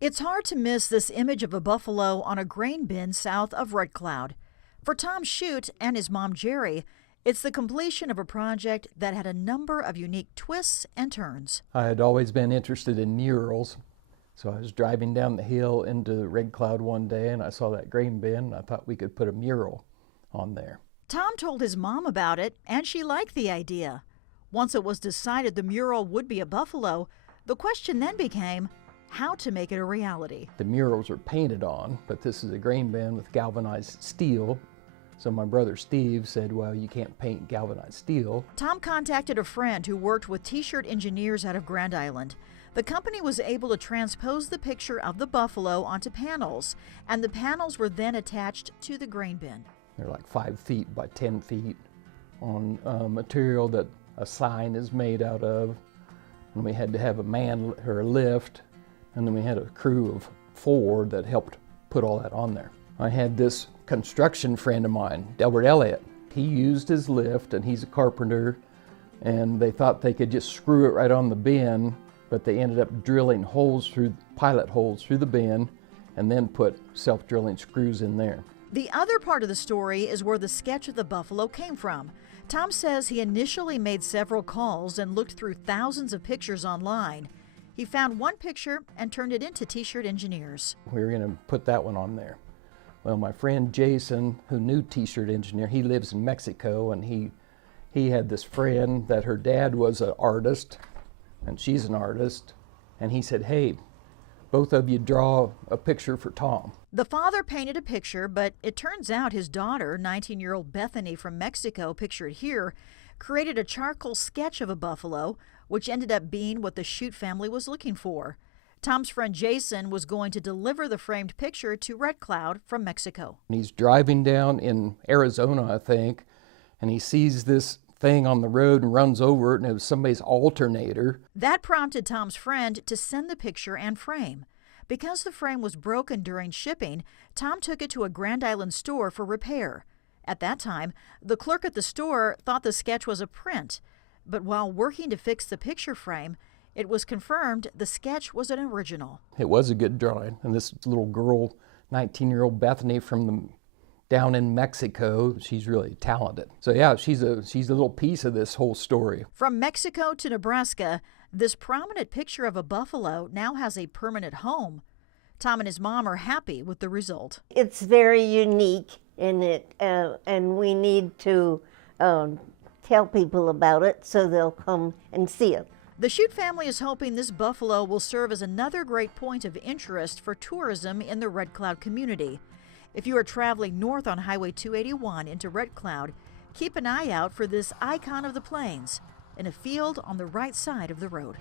It's hard to miss this image of a buffalo on a grain bin south of Red Cloud. For Tom Shute and his mom Jerry, it's the completion of a project that had a number of unique twists and turns. I had always been interested in murals, so I was driving down the hill into Red Cloud one day and I saw that grain bin and I thought we could put a mural on there. Tom told his mom about it and she liked the idea. Once it was decided the mural would be a buffalo, the question then became how to make it a reality. The murals are painted on, but this is a grain bin with galvanized steel. So my brother Steve said, well, you can't paint galvanized steel. Tom contacted a friend who worked with T-shirt engineers out of Grand Island. The company was able to transpose the picture of the buffalo onto panels, and the panels were then attached to the grain bin. They're like 5 feet by 10 feet on material that a sign is made out of. And we had to have a man or a lift, and then we had a crew of 4 that helped put all that on there. I had this construction friend of mine, Delbert Elliott. He used his lift, and he's a carpenter, and they thought they could just screw it right on the bin, but they ended up drilling holes through, pilot holes through the bin, and then put self-drilling screws in there. The other part of the story is where the sketch of the buffalo came from. Tom says he initially made several calls and looked through thousands of pictures online. He found one picture and turned it into T-shirt engineers. We were going to put that one on there. Well, my friend Jason, who knew T-shirt engineer, he lives in Mexico, and he had this friend that her dad was an artist, and she's an artist, and he said, hey, both of you draw a picture for Tom. The father painted a picture, but it turns out his daughter, 19-year-old Bethany from Mexico, pictured here, created a charcoal sketch of a buffalo, which ended up being what the Shute family was looking for. Tom's friend Jason was going to deliver the framed picture to Red Cloud from Mexico. He's driving down in Arizona, I think, and he sees this thing on the road and runs over it, and it was somebody's alternator. That prompted Tom's friend to send the picture and frame. Because the frame was broken during shipping, Tom took it to a Grand Island store for repair. At that time, the clerk at the store thought the sketch was a print, but while working to fix the picture frame, it was confirmed the sketch was an original. It was a good drawing, and this little girl, 19-year-old Bethany down in Mexico, she's really talented. So yeah, she's a little piece of this whole story. From Mexico to Nebraska, this prominent picture of a buffalo now has a permanent home. Tom and his mom are happy with the result. It's very unique, and we need to tell people about it so they'll come and see it. The Shute family is hoping this buffalo will serve as another great point of interest for tourism in the Red Cloud community. If you are traveling north on Highway 281 into Red Cloud, keep an eye out for this icon of the plains in a field on the right side of the road.